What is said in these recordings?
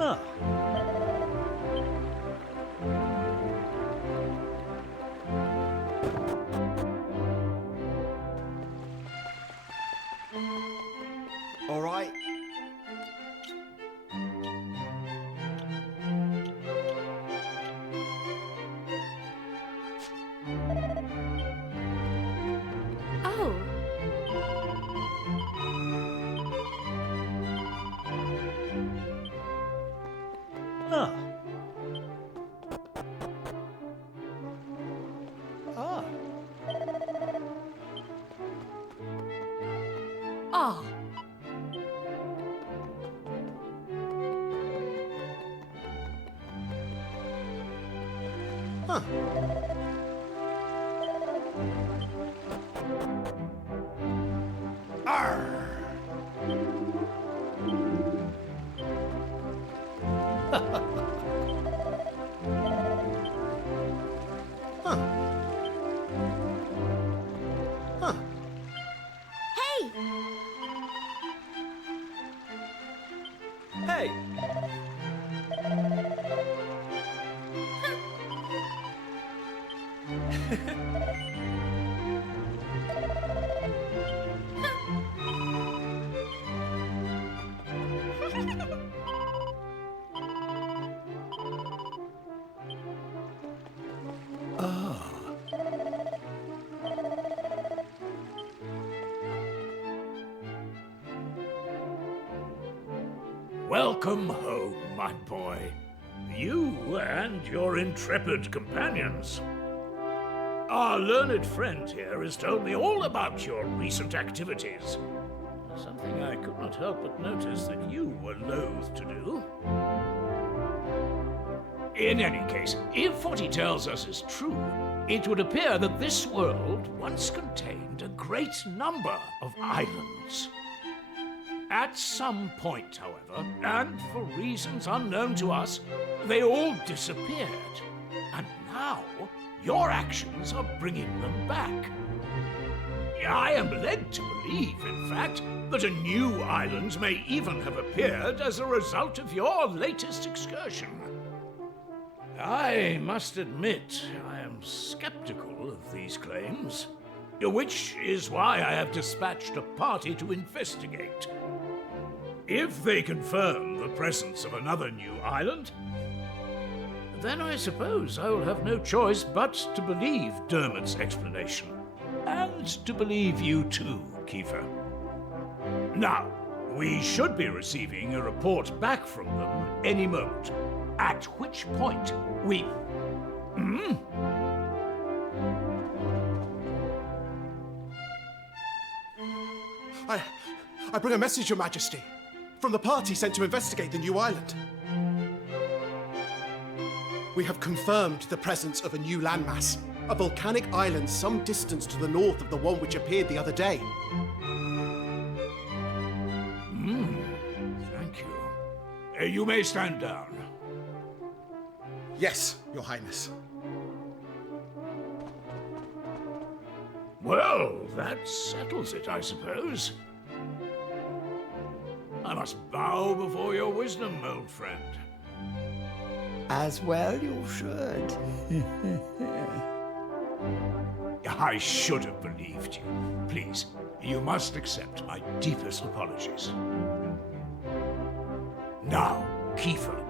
Ah. All right. Oh. Ah. Ah. Ah. Huh. Huh. Huh. Hey! Hey! Welcome home, my boy. You and your intrepid companions. Our learned friend here has told me all about your recent activities. Something I could not help but notice that you were loath to do. In any case, if what he tells us is true, it would appear that this world once contained a great number of islands. At some point, however, and for reasons unknown to us, they all disappeared. And now, your actions are bringing them back. I am led to believe, in fact, that a new island may even have appeared as a result of your latest excursion. I must admit, I am skeptical of these claims, which is why I have dispatched a party to investigate. If they confirm the presence of another new island, then I suppose I will have no choice but to believe Dermot's explanation. And to believe you too, Kiefer. Now, we should be receiving a report back from them any moment, at which point we... I bring a message, Your Majesty, from the party sent to investigate the new island. We have confirmed the presence of a new landmass, a volcanic island some distance to the north of the one which appeared the other day. Thank you. You may stand down. Yes, Your Highness. Well, that settles it, I suppose. I must bow before your wisdom, old friend. As well you should. I should have believed you. Please, you must accept my deepest apologies. Now, Kiefer.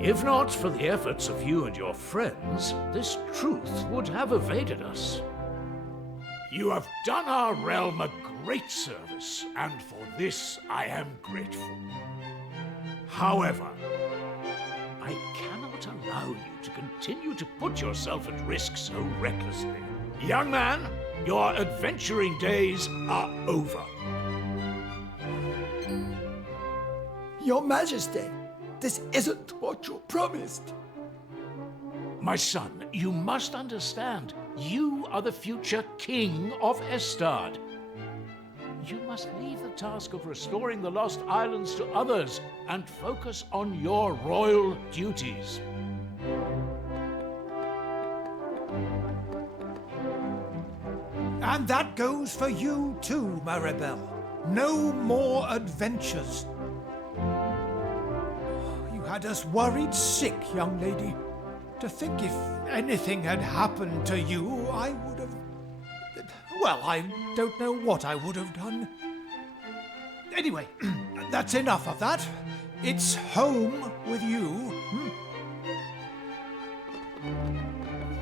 If not for the efforts of you and your friends, this truth would have evaded us. You have done our realm a great service, and for this I am grateful. However, I cannot allow you to continue to put yourself at risk so recklessly. Young man, your adventuring days are over. Your Majesty, this isn't what you promised. My son, you must understand, you are the future king of Estard. You must leave the task of restoring the lost islands to others and focus on your royal duties. And that goes for you too, Maribel. No more adventures. had us worried sick, young lady. To think if anything had happened to you, I would have... Well, I don't know what I would have done. Anyway, that's enough of that. It's home with you.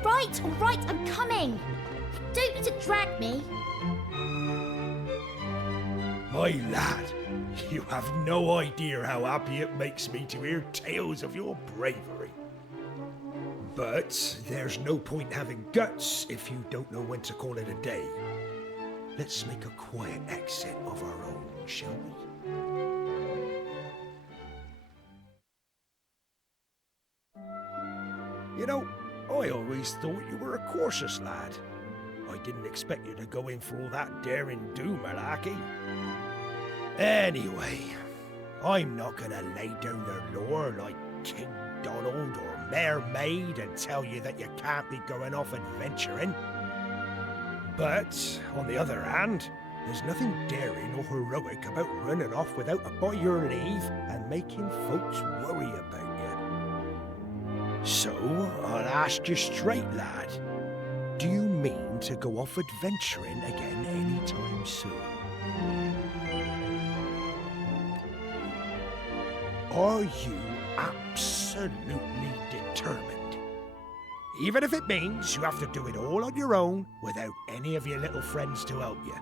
Right, all right, I'm coming. Don't need to drag me. My lad, you have no idea how happy it makes me to hear tales of your bravery. But there's no point having guts if you don't know when to call it a day. Let's make a quiet exit of our own, shall we? You know, I always thought you were a cautious lad. I didn't expect you to go in for all that daring-do malarkey. Anyway, I'm not gonna lay down the law like King Donald or Mayor Maid and tell you that you can't be going off adventuring. But, on the other hand, there's nothing daring or heroic about running off without a by your leave and making folks worry about you. So, I'll ask you straight, lad. Do you mean to go off adventuring again anytime soon? Are you absolutely determined? Even if it means you have to do it all on your own without any of your little friends to help you.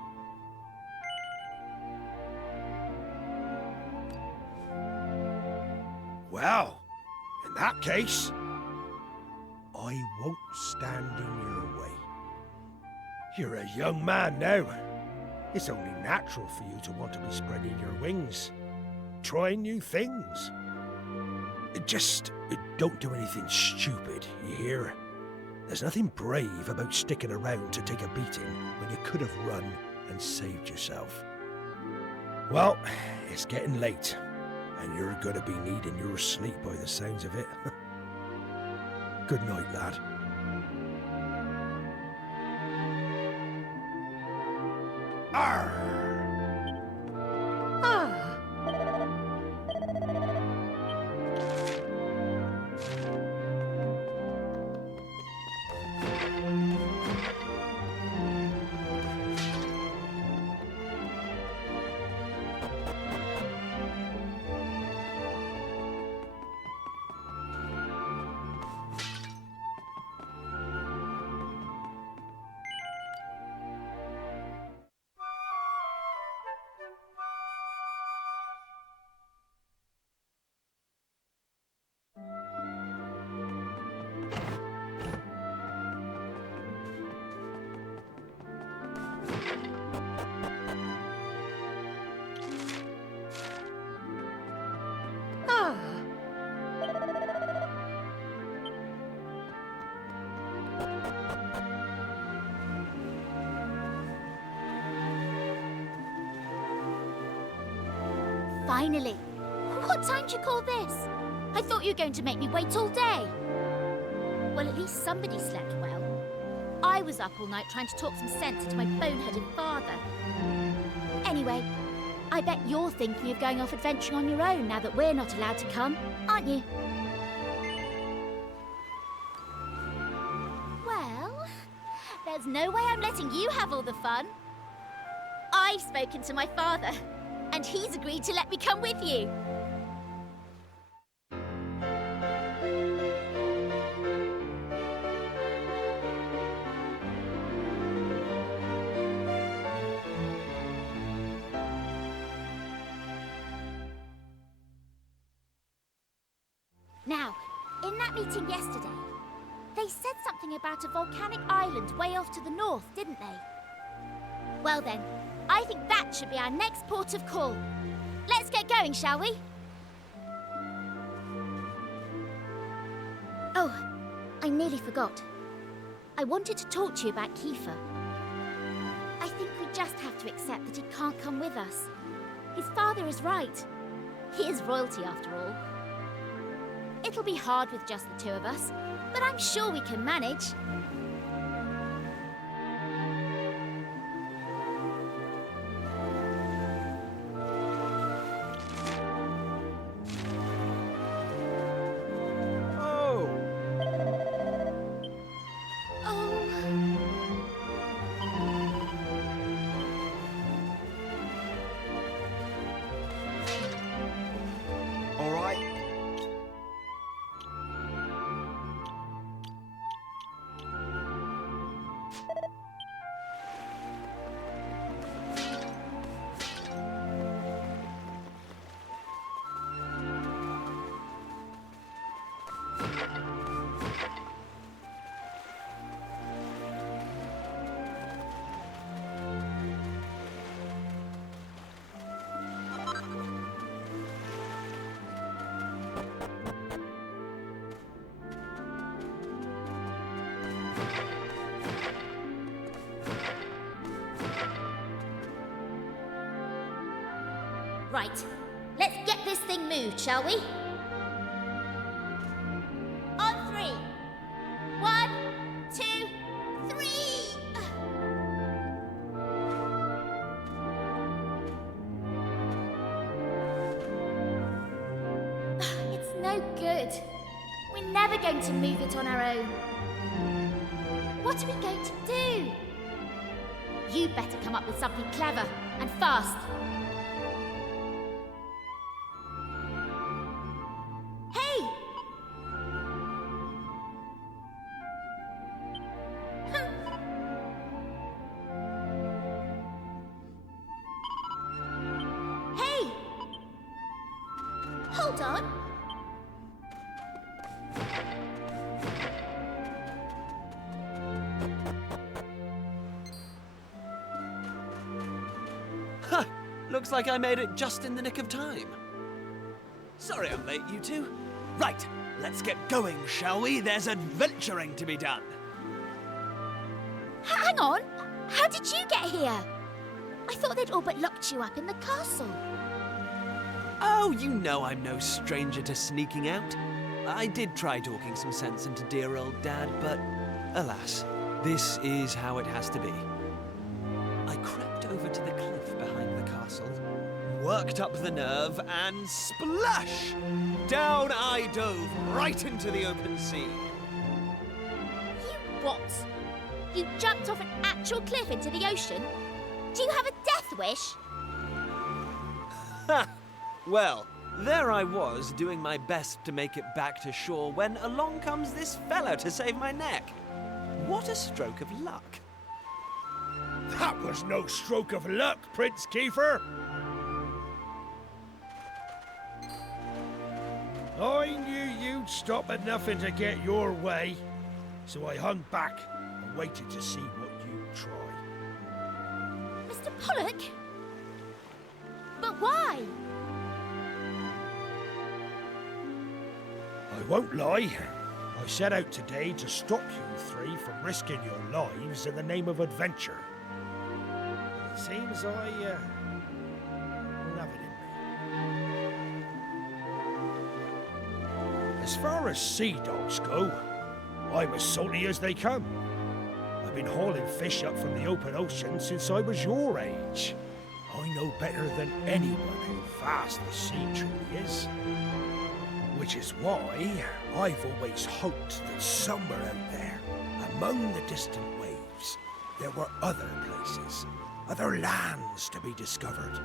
Well, in that case, I won't stand in your way. You're a young man now. It's only natural for you to want to be spreading your wings, trying new things. Just don't do anything stupid, you hear? There's nothing brave about sticking around to take a beating when you could have run and saved yourself. Well, it's getting late, and you're gonna be needing your sleep by the sounds of it. Good night, lad. Arr! Ah. Ah. Finally. What time do you call this? I thought you were going to make me wait all day. Well, at least somebody slept well. I was up all night trying to talk some sense into my boneheaded father. Anyway, I bet you're thinking of going off adventuring on your own now that we're not allowed to come, aren't you? Well, there's no way I'm letting you have all the fun. I've spoken to my father, and he's agreed to let me come with you. Now, in that meeting yesterday, they said something about a volcanic island way off to the north, didn't they? Well then, I think that should be our next port of call. Let's get going, shall we? Oh, I nearly forgot. I wanted to talk to you about Kiefer. I think we just have to accept that he can't come with us. His father is right. He is royalty after all. It'll be hard with just the two of us, but I'm sure we can manage. Right, let's get this thing moved, shall we? On three. 1, 2, 3. It's no good. We're never going to move it on our own. What are we going to do? You better come up with something clever and fast. Hey! Hey! Hold on. Ha! Looks like I made it just in the nick of time. Sorry I'm late, you two. Right, let's get going, shall we? There's adventuring to be done. Hang on! How did you get here? I thought they'd all but locked you up in the castle. Oh, you know I'm no stranger to sneaking out. I did try talking some sense into dear old Dad, but alas, this is how it has to be. I crept over to the cliff behind the castle, worked up the nerve, and splash! Down I dove right into the open sea. You what? You jumped off an actual cliff into the ocean? Do you have a death wish? Ha! Well, there I was, doing my best to make it back to shore when along comes this fella to save my neck. What a stroke of luck. That was no stroke of luck, Prince Kiefer. I knew you'd stop at nothing to get your way, so I hung back and waited to see what you'd try. Mr. Pollock? But why? I won't lie. I set out today to stop you three from risking your lives in the name of adventure. But it seems I have it in me. As far as sea dogs go, I'm as salty as they come. I've been hauling fish up from the open ocean since I was your age. I know better than anyone how vast the sea truly is. Which is why I've always hoped that somewhere out there, among the distant waves, there were other places, other lands to be discovered.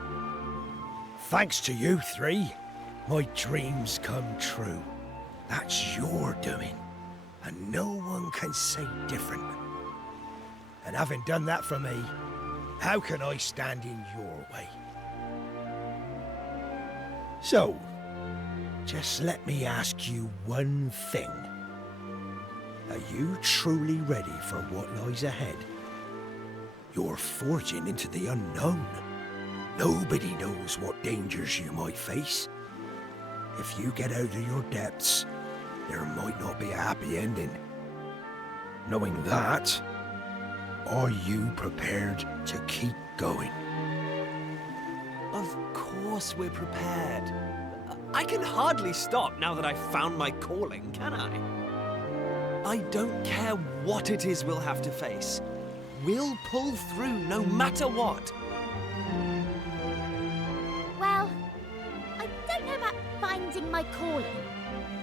Thanks to you three, my dreams come true. That's your doing, and no one can say different. And having done that for me, how can I stand in your way? So, just let me ask you one thing. Are you truly ready for what lies ahead? You're forging into the unknown. Nobody knows what dangers you might face. If you get out of your depths, there might not be a happy ending. Knowing that, are you prepared to keep going? Of course we're prepared. I can hardly stop now that I've found my calling, can I? I don't care what it is we'll have to face. We'll pull through no matter what. Well, I don't know about finding my calling,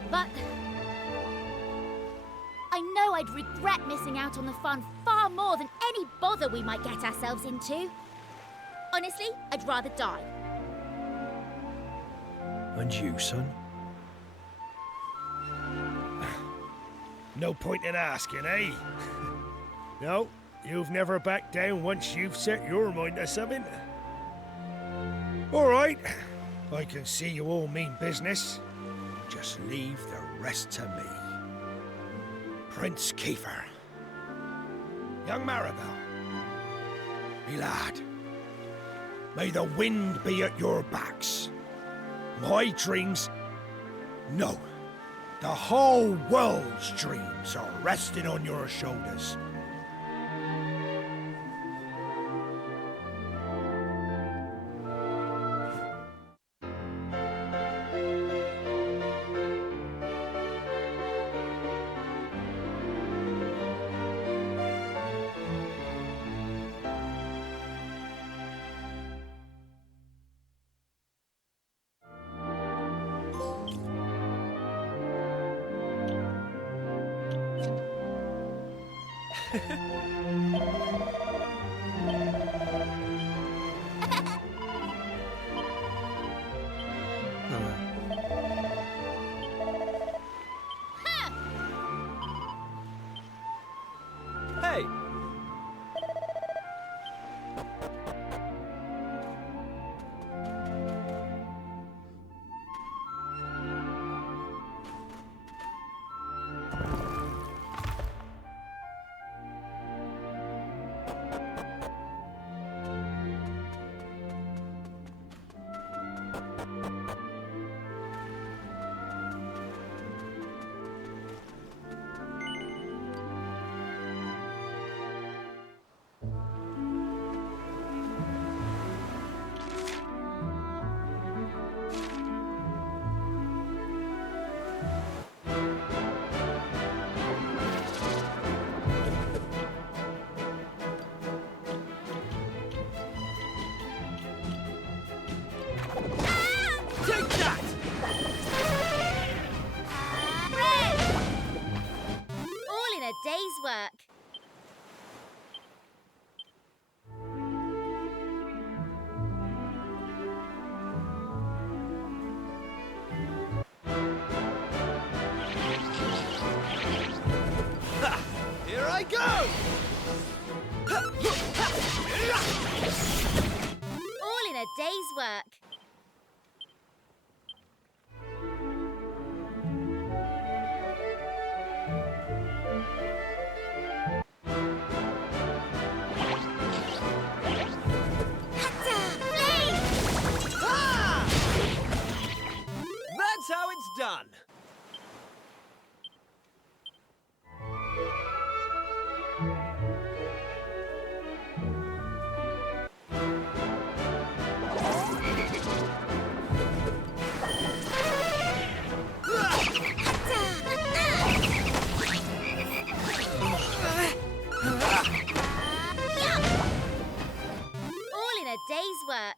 but I know I'd regret missing out on the fun far more than any bother we might get ourselves into. Honestly, I'd rather die. And you, son? No point in asking, eh? No, you've never backed down once you've set your mind to something. All right, I can see you all mean business. Just leave the rest to me. Prince Kiefer. Young Maribel. Me lad. May the wind be at your backs. My dreams... No. The whole world's dreams are resting on your shoulders. Hey! Take that! Red! All in a day's work. Here I go! All in a day's work. That's how it's done. All in a day's work.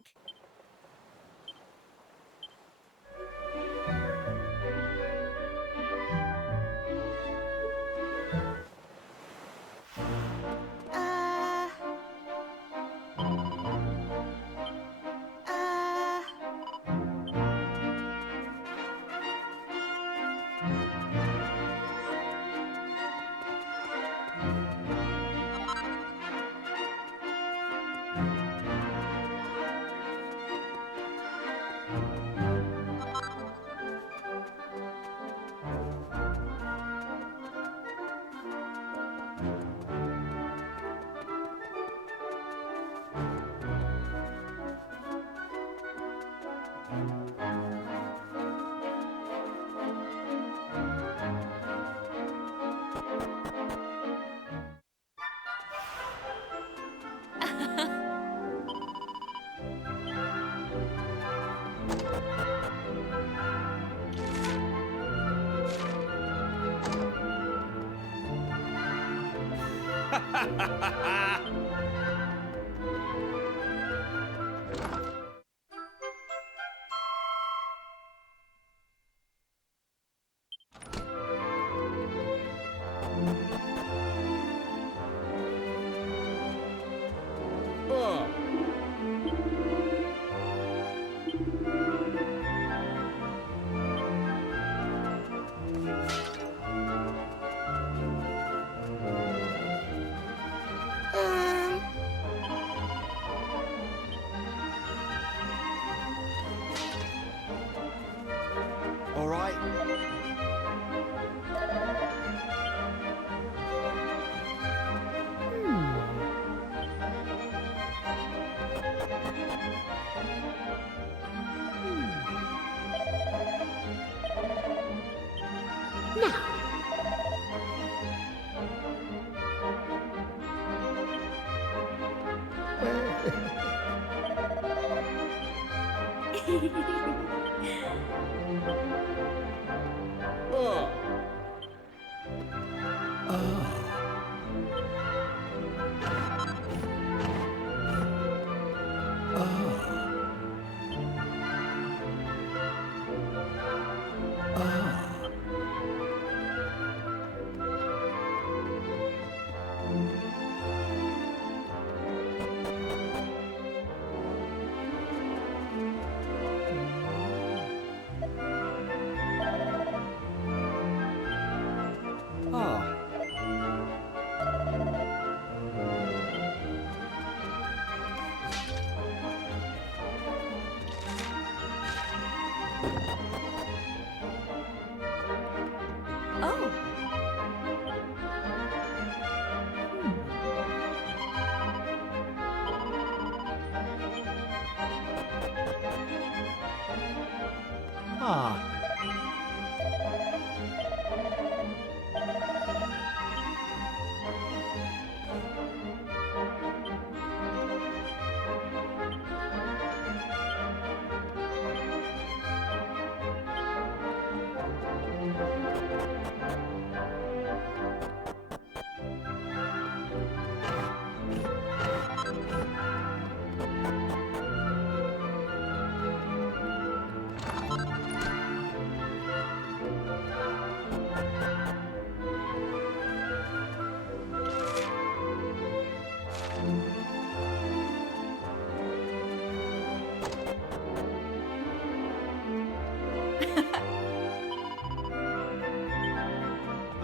All right.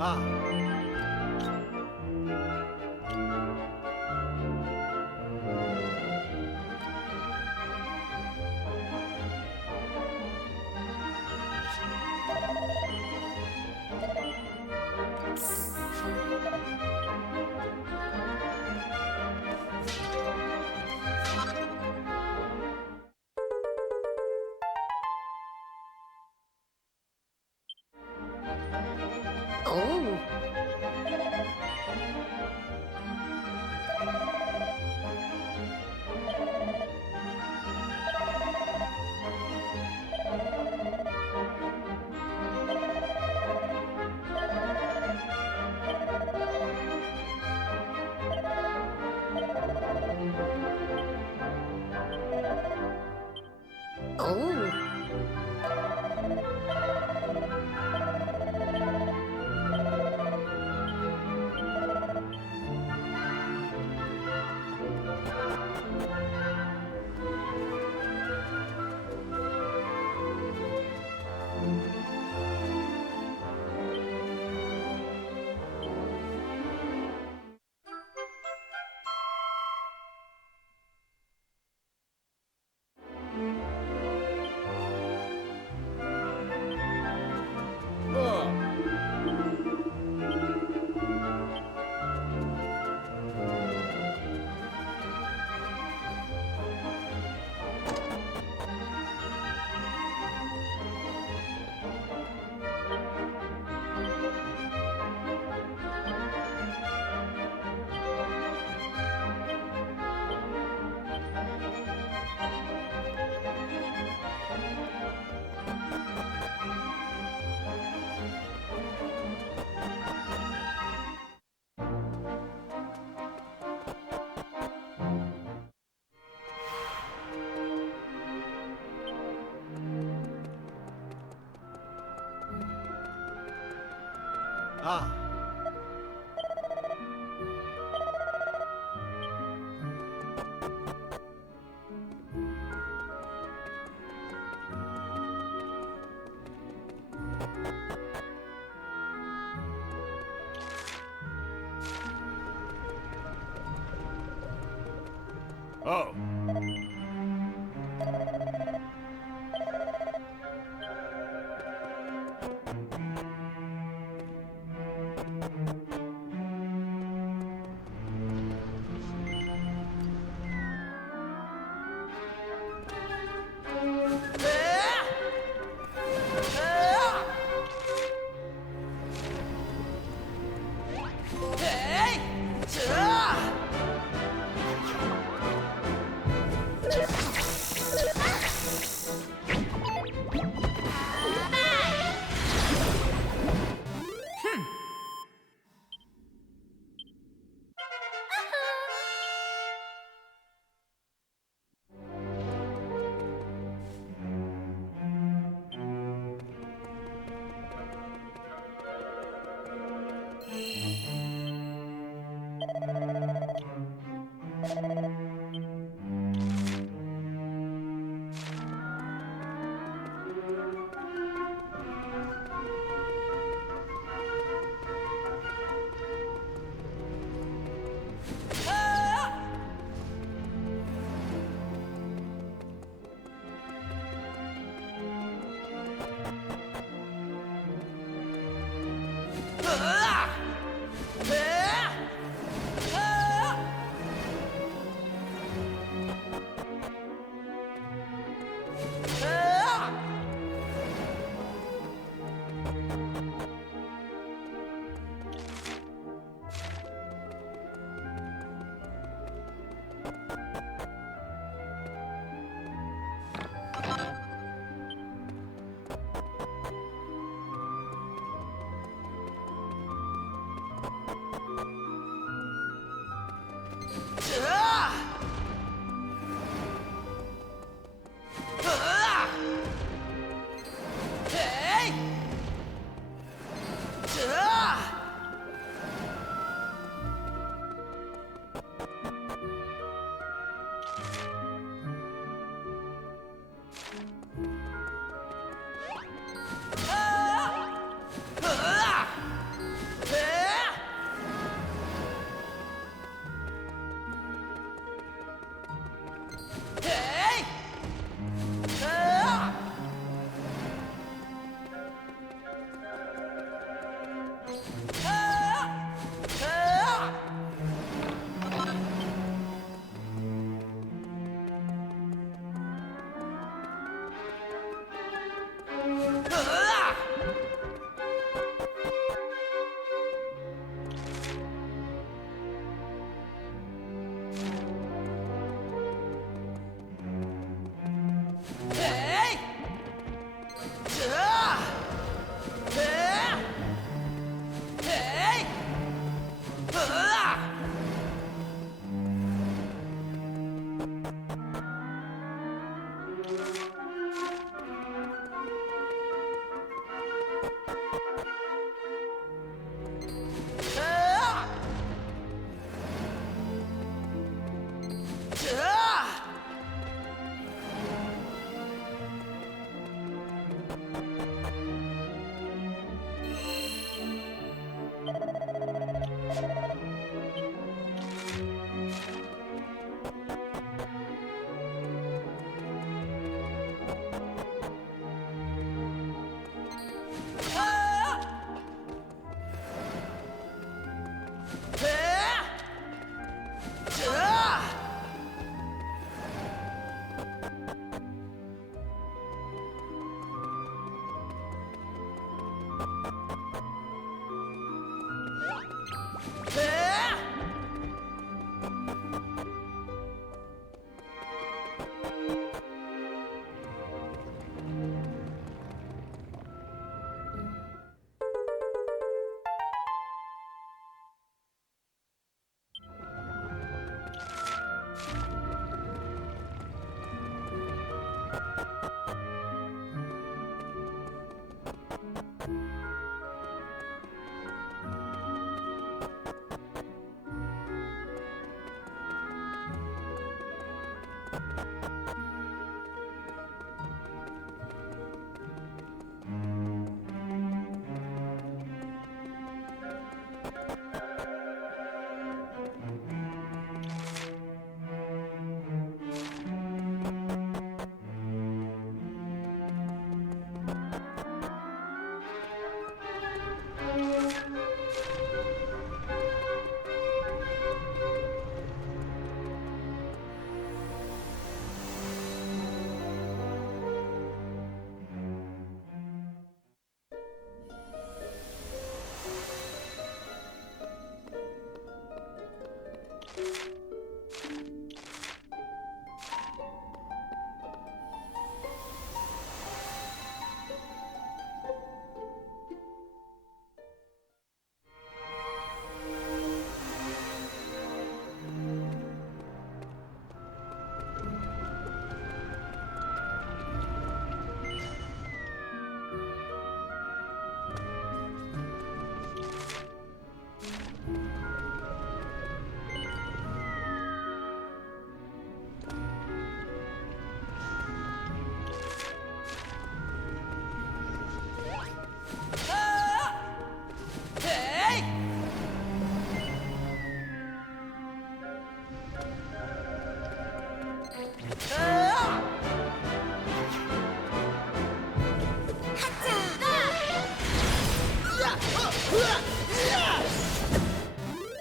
Ah. Oh. Oh. Ah. Oh.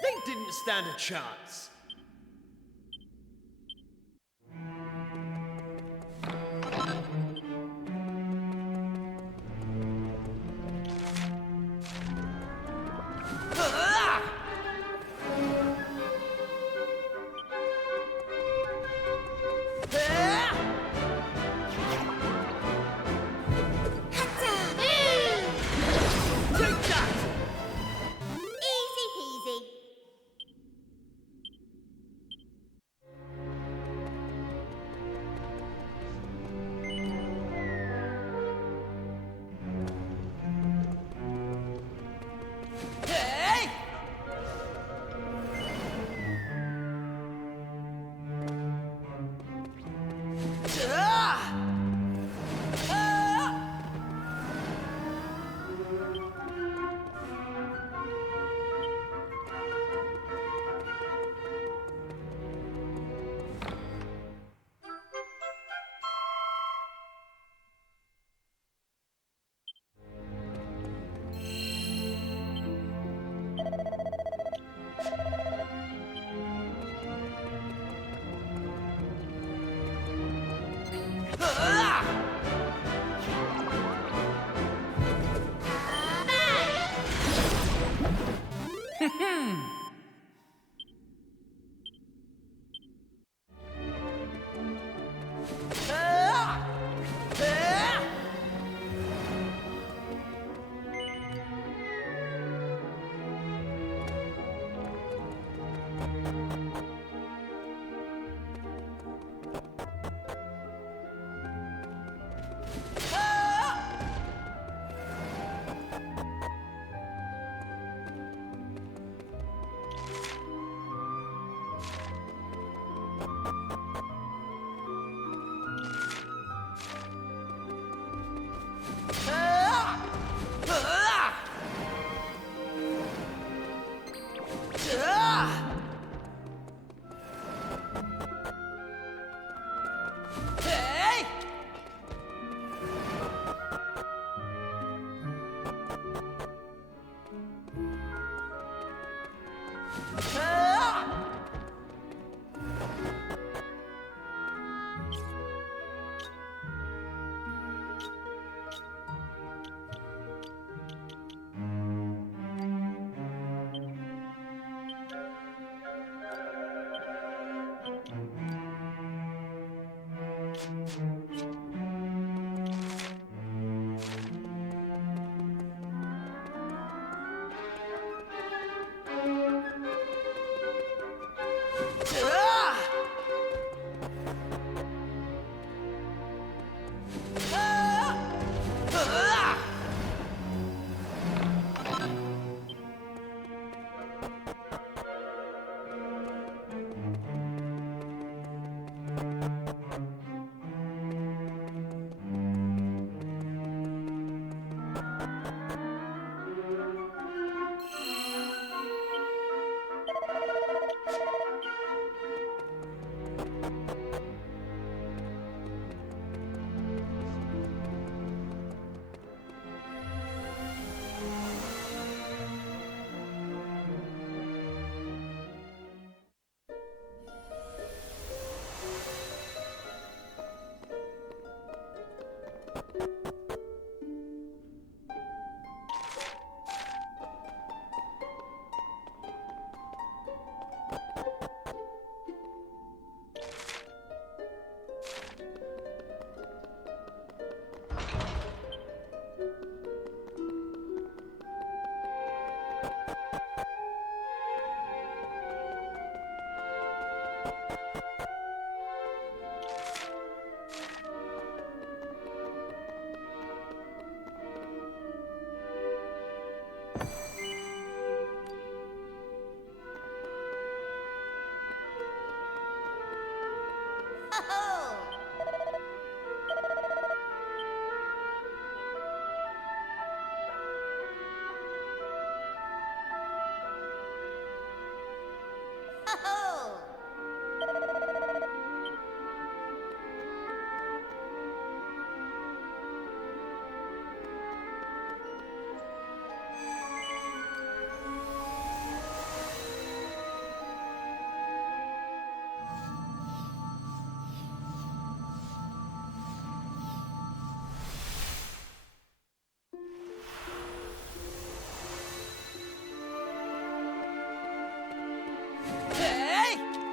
They didn't stand a chance. Easy peasy. Hey!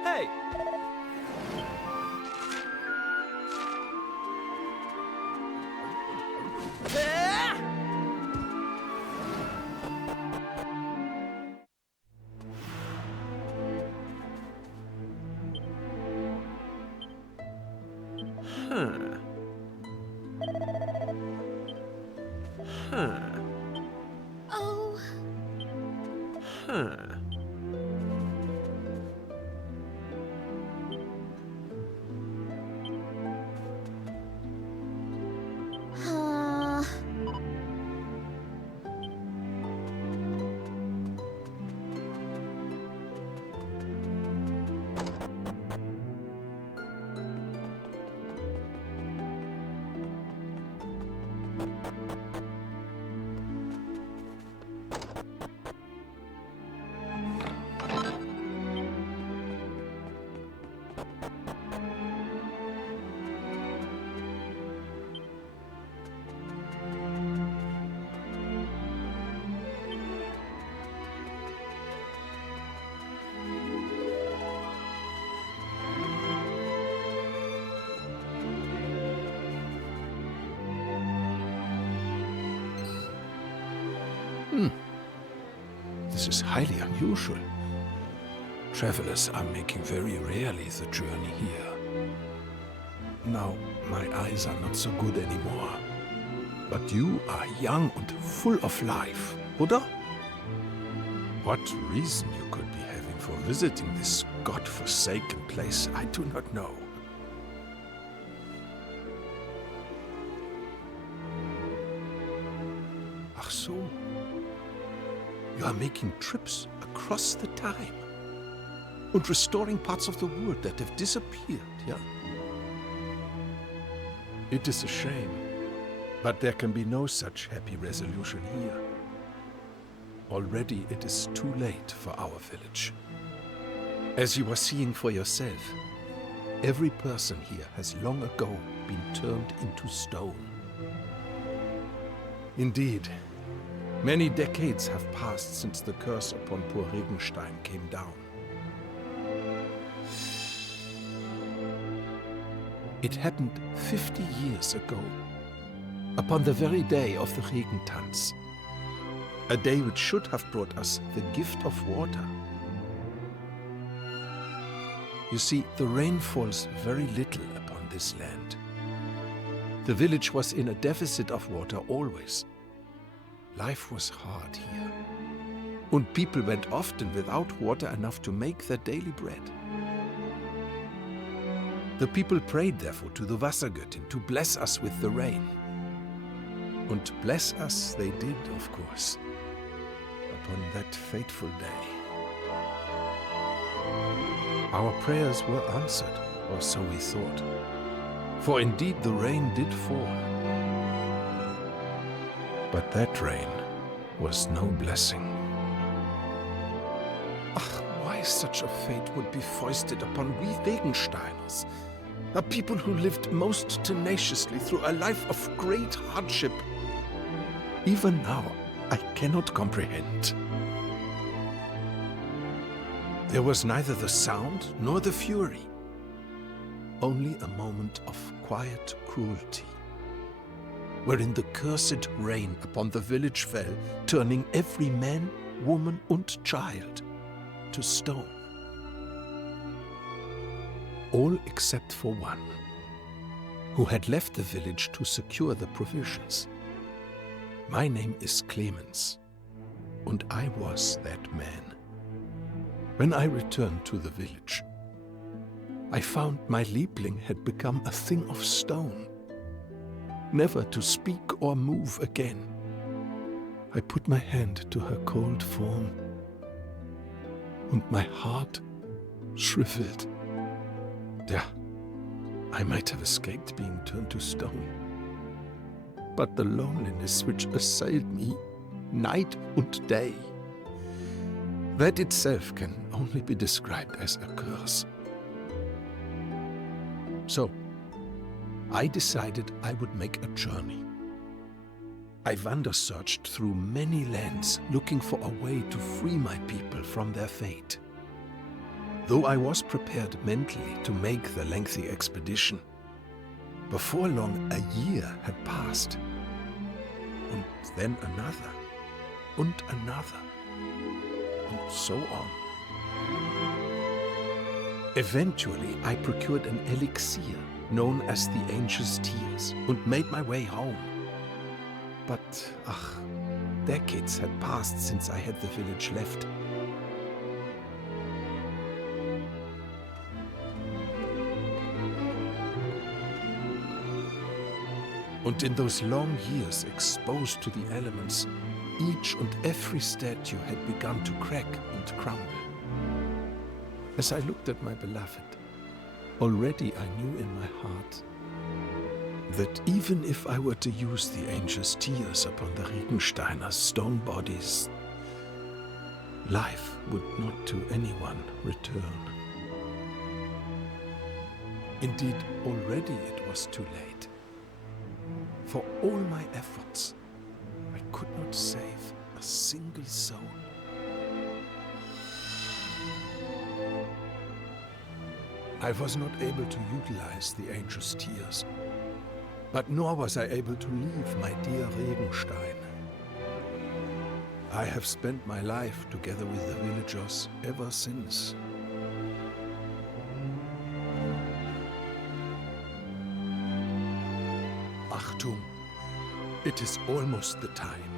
Hey! Oh, uh, This is highly unusual. Travelers are making very rarely the journey here. Now, my eyes are not so good anymore. But you are young and full of life, oder? What reason you could be having for visiting this god-forsaken place, I do not know. Ach so. You are making trips across the time and restoring parts of the world that have disappeared, yeah? It is a shame, but there can be no such happy resolution here. Already it is too late for our village. As you are seeing for yourself, every person here has long ago been turned into stone. Indeed, many decades have passed since the curse upon poor Regenstein came down. It happened 50 years ago, upon the very day of the Regentanz, a day which should have brought us the gift of water. You see, the rain falls very little upon this land. The village was in a deficit of water always. Life was hard here, and people went often without water enough to make their daily bread. The people prayed therefore to the Wassergöttin to bless us with the rain. And bless us they did, of course, upon that fateful day. Our prayers were answered, or so we thought, for indeed the rain did fall. But that rain was no blessing. Ach, why such a fate would be foisted upon we Regensteiners, a people who lived most tenaciously through a life of great hardship. Even now, I cannot comprehend. There was neither the sound nor the fury, only a moment of quiet cruelty, wherein the cursed rain upon the village fell, turning every man, woman, and child to stone. All except for one, who had left the village to secure the provisions. My name is Clemens, and I was that man. When I returned to the village, I found my Liebling had become a thing of stone, never to speak or move again. I put my hand to her cold form, and my heart shriveled. Yeah, I might have escaped being turned to stone. But the loneliness which assailed me night and day, that itself can only be described as a curse. So, I decided I would make a journey. I wander-searched through many lands, looking for a way to free my people from their fate. Though I was prepared mentally to make the lengthy expedition, before long a year had passed, and then another, and another, and so on. Eventually, I procured an elixir known as the Angel's Tears and made my way home. But, decades had passed since I had the village left. And in those long years exposed to the elements, each and every statue had begun to crack and crumble. As I looked at my beloved, already I knew in my heart that even if I were to use the Angel's Tears upon the Regensteiner stone bodies, life would not to anyone return. Indeed, already it was too late. For all my efforts, I could not save a single soul. I was not able to utilize the Angel's Tears, but nor was I able to leave my dear Regenstein. I have spent my life together with the villagers ever since. Achtung, it is almost the time.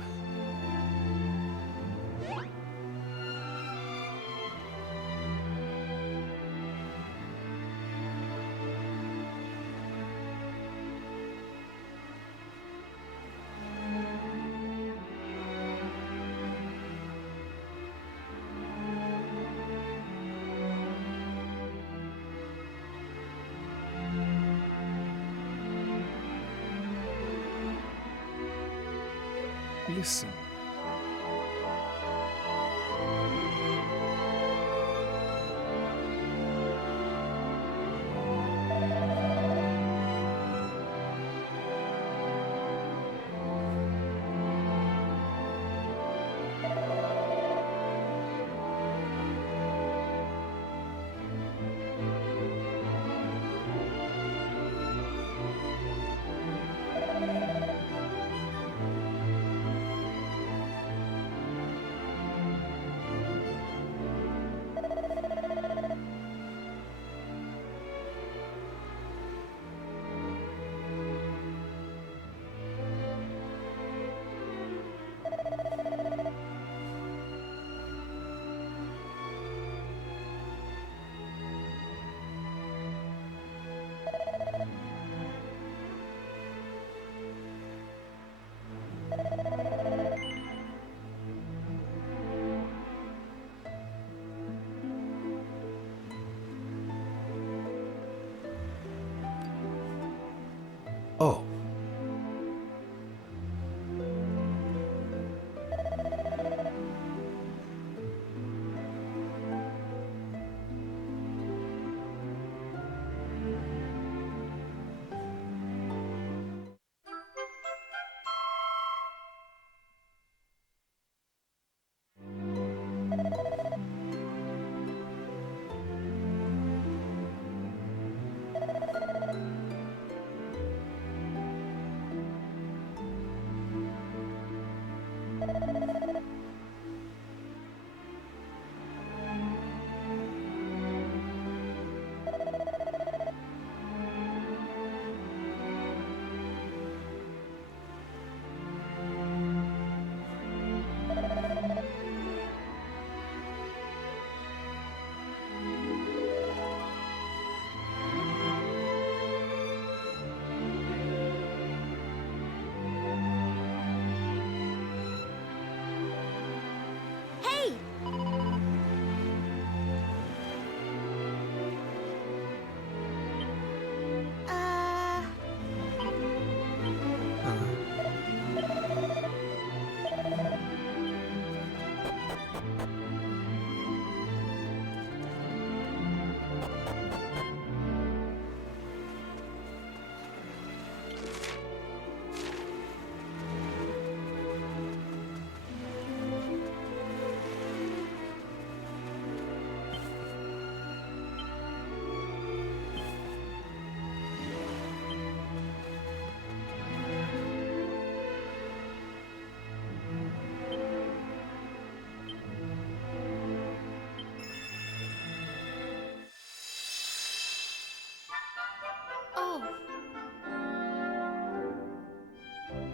Listen.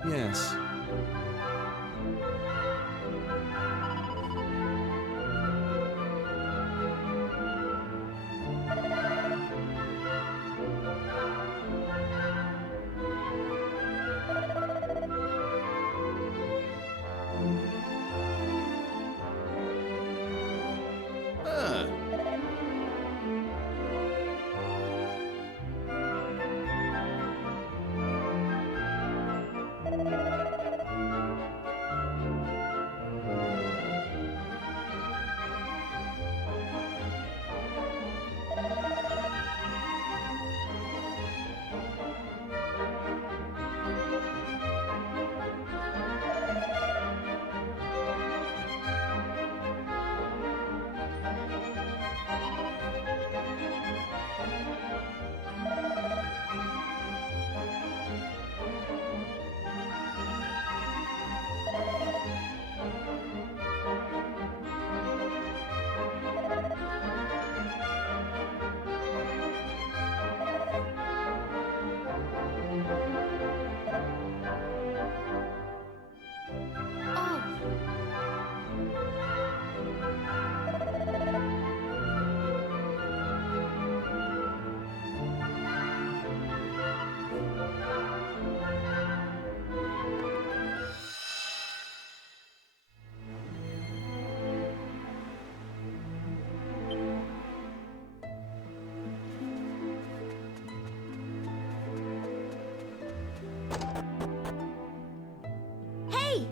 Yes. Hey!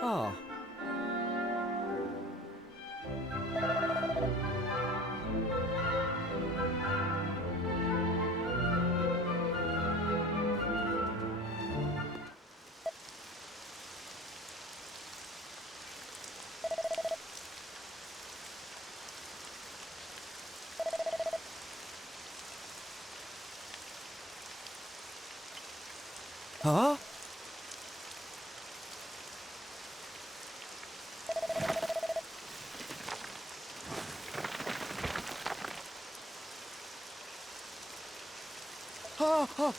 Ah. Huh? Ah, ah.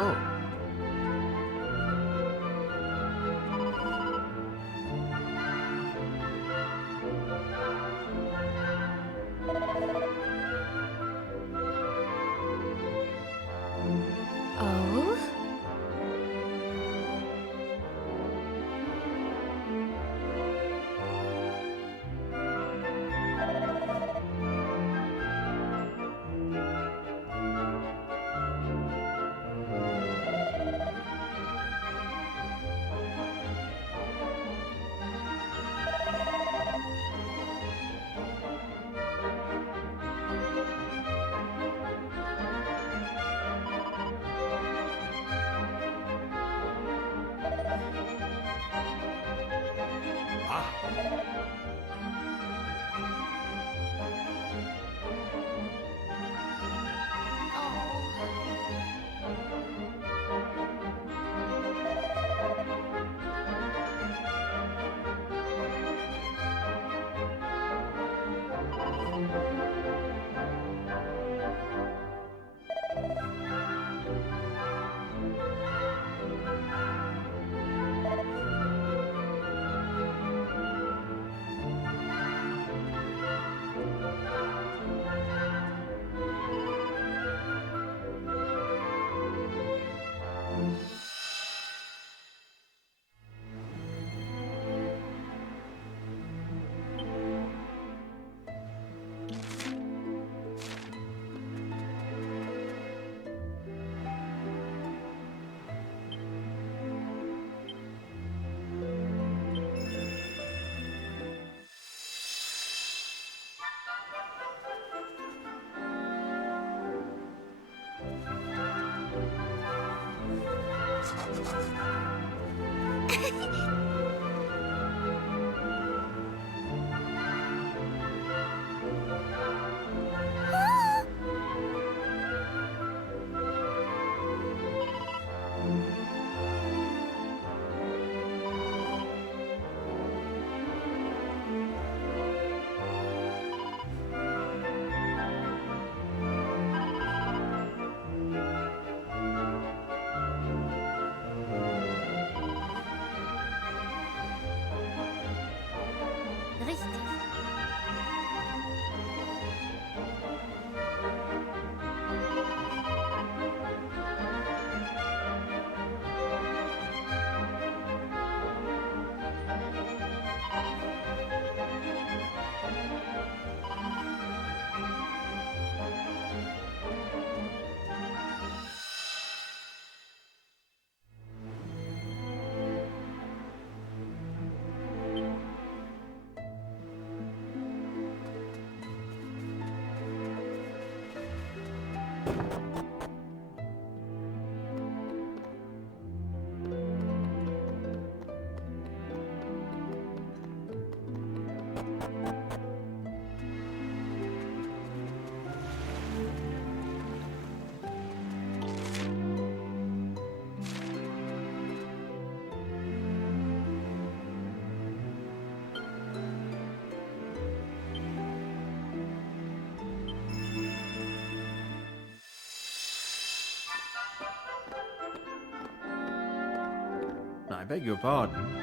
Oh. Oh? Richtig. I beg your pardon.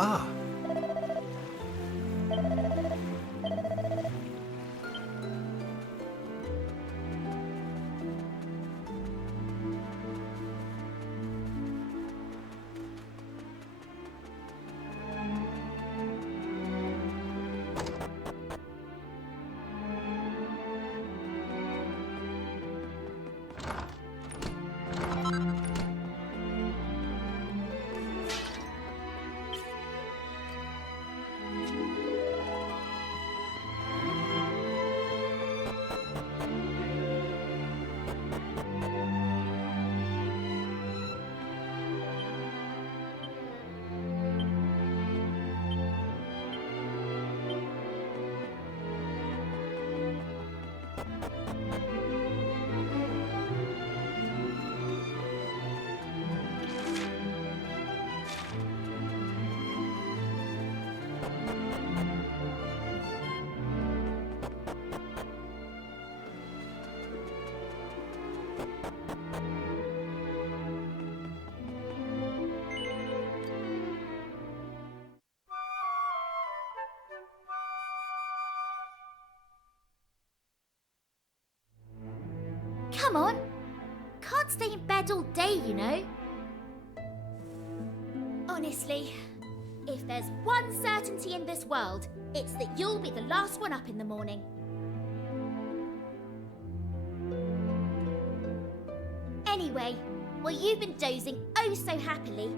Ah. Come on. Can't stay in bed all day, you know. Honestly, if there's one certainty in this world, it's that you'll be the last one up in the morning. Anyway, while you've been dozing oh so happily,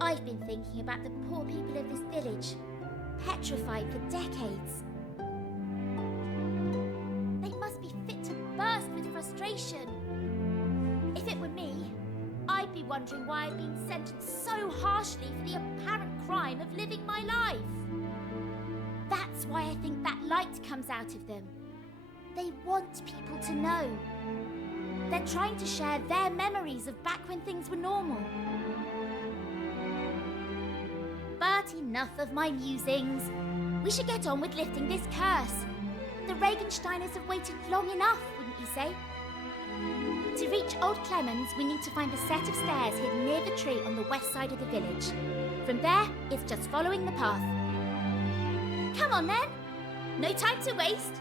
I've been thinking about the poor people of this village, petrified for decades. They must be fit to burst with frustration. If it were me, I'd be wondering why I've been sentenced so harshly for the apparent crime of living my life. That's why I think that light comes out of them. They want people to know. They're trying to share their memories of back when things were normal. But enough of my musings. We should get on with lifting this curse. The Regensteiners have waited long enough, wouldn't you say? To reach Old Clemens, we need to find a set of stairs hidden near the tree on the west side of the village. From there, it's just following the path. Come on then! No time to waste!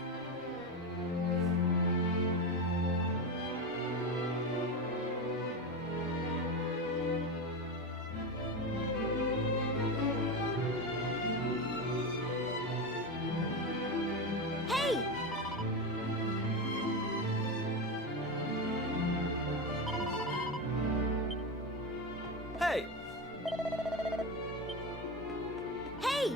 Hey! Hey! Hey!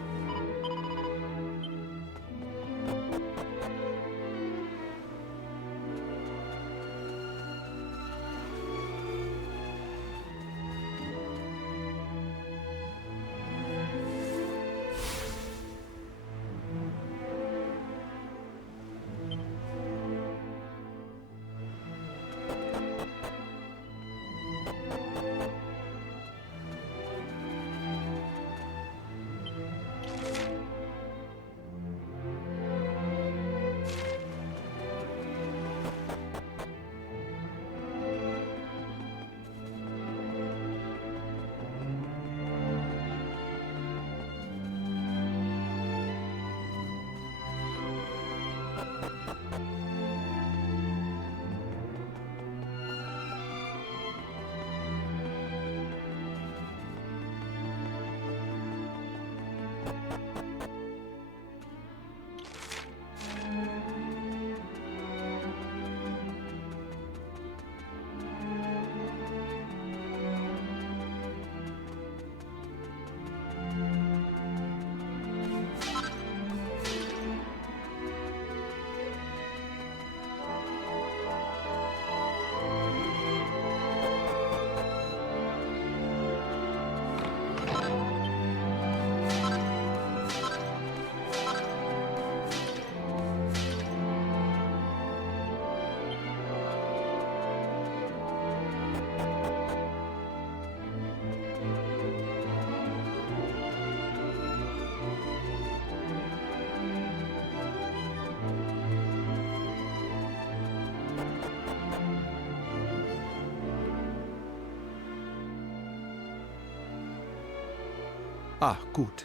Ah, gut.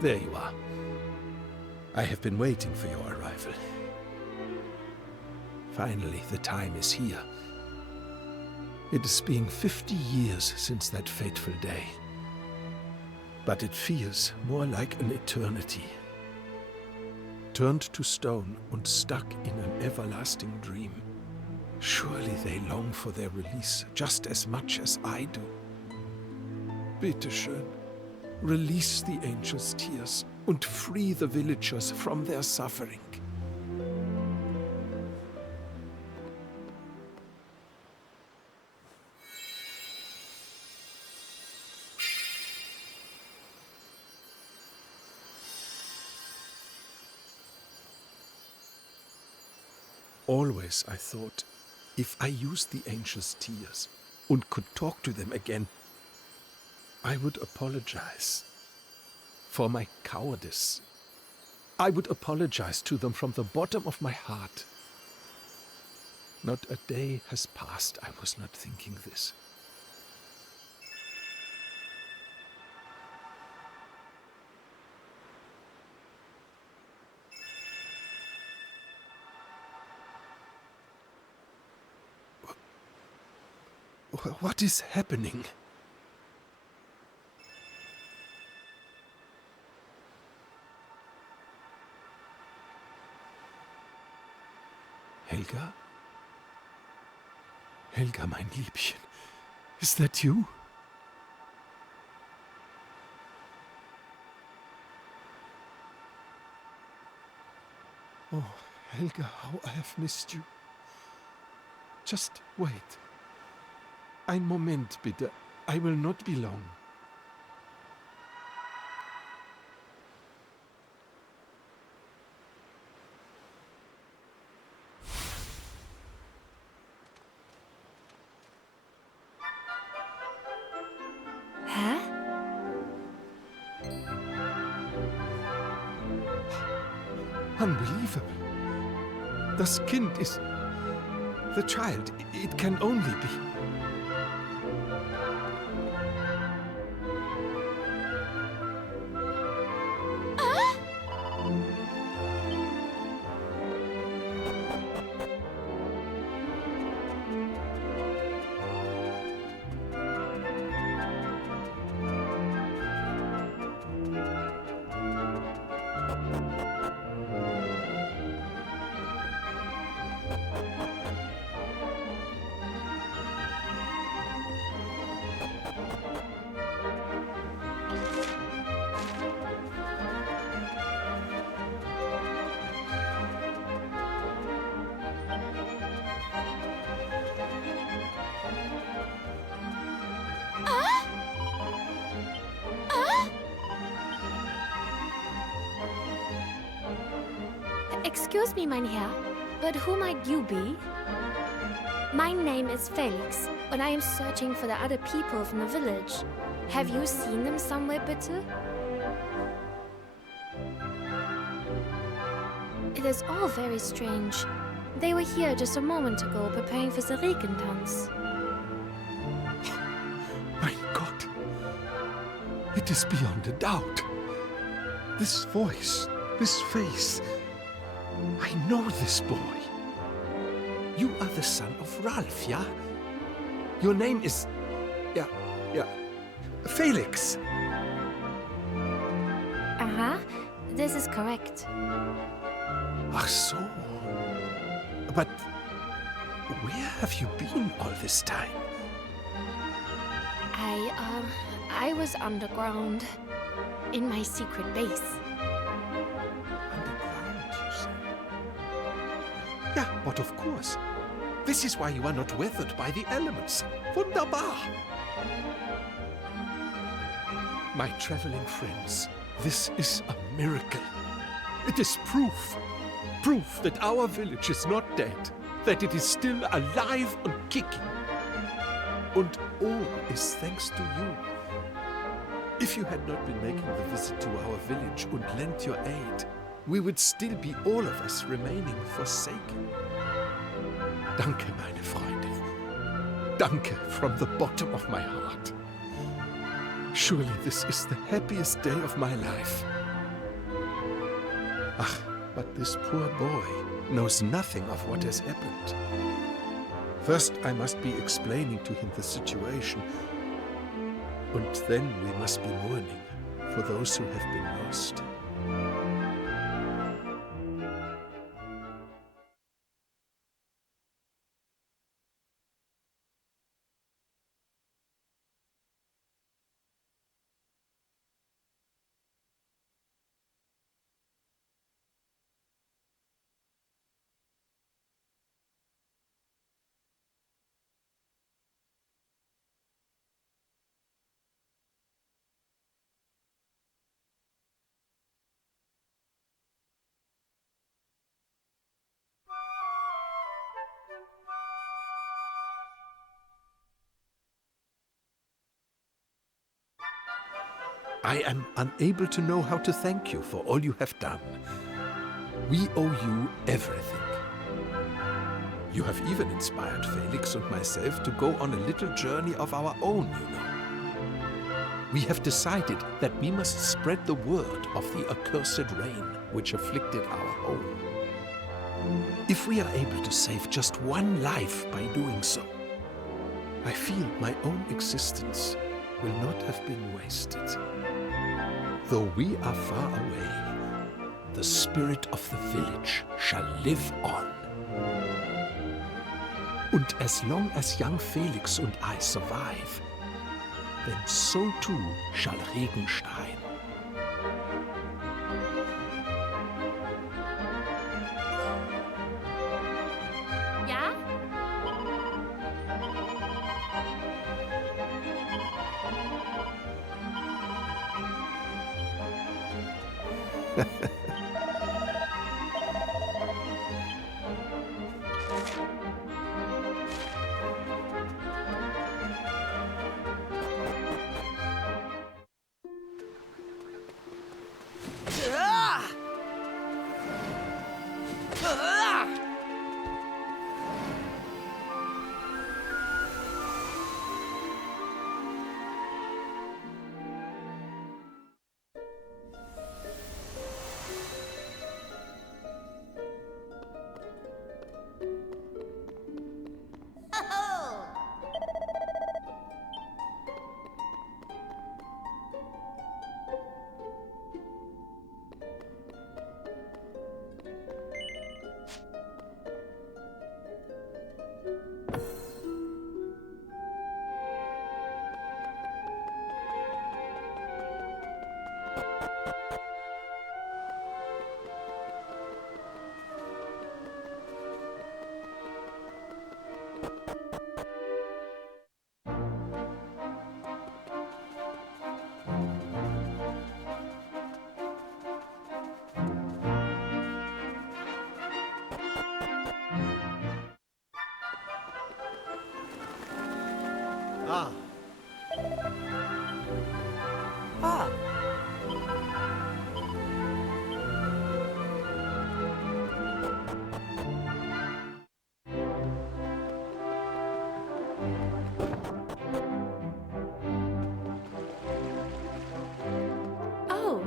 There you are. I have been waiting for your arrival. Finally, the time is here. It has been 50 years since that fateful day. But it feels more like an eternity. Turned to stone and stuck in an everlasting dream. Surely they long for their release just as much as I do. Bitte schön. Release the angel's tears and free the villagers from their suffering. Always I thought, if I used the angel's tears and could talk to them again, I would apologize for my cowardice. I would apologize to them from the bottom of my heart. Not a day has passed I was not thinking this. What is happening? Helga? Helga, mein Liebchen. Is that you? Oh, Helga, how I have missed you. Just wait. Ein Moment, bitte. I will not be long. Hä? Unbelievable. Das Kind is... The child. It can only be... Excuse me, mein Herr, but who might you be? My name is Felix, and I am searching for the other people from the village. Have you seen them somewhere, bitte? It is all very strange. They were here just a moment ago, preparing for the Regentanz. Mein Gott. It is beyond a doubt. This voice, this face. I know this boy. You are the son of Ralph, yeah? Your name is... Yeah. Felix. Aha, this is correct. Ach so. But where have you been all this time? I was underground, in my secret base. Underground, you say? Yeah, but of course. This is why you are not weathered by the elements. Wunderbar! My traveling friends, this is a miracle. It is proof. Proof that our village is not dead. That it is still alive and kicking. And all is thanks to you. If you had not been making the visit to our village and lent your aid, we would still be all of us remaining forsaken. Danke, meine Freunde. Danke from the bottom of my heart. Surely this is the happiest day of my life. Ach, but this poor boy knows nothing of what has happened. First, I must be explaining to him the situation. And then we must be mourning for those who have been lost. I am unable to know how to thank you for all you have done. We owe you everything. You have even inspired Felix and myself to go on a little journey of our own, you know. We have decided that we must spread the word of the accursed rain which afflicted our home. If we are able to save just one life by doing so, I feel my own existence will not have been wasted. Though we are far away, the spirit of the village shall live on. Und as long as young Felix und I survive, then so too shall Regenstein. Ja? Ah, Ah, Oh.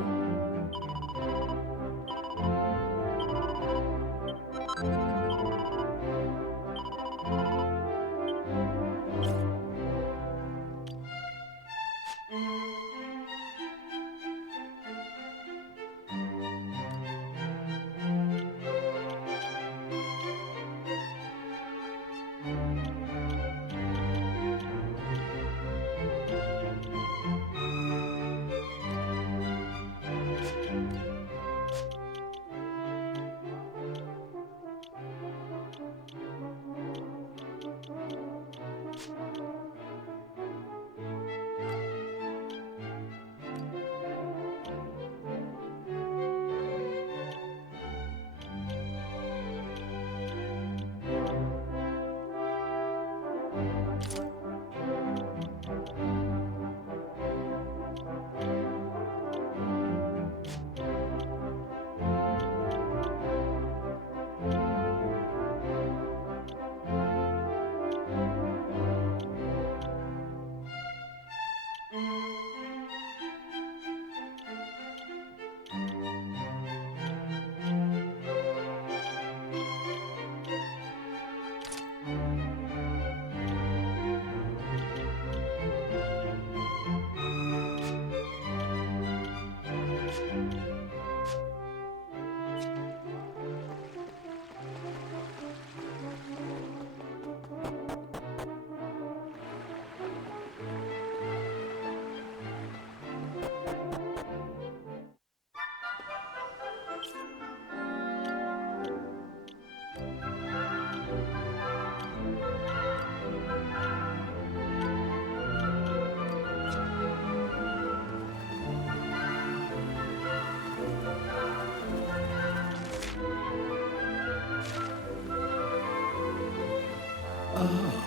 Ah,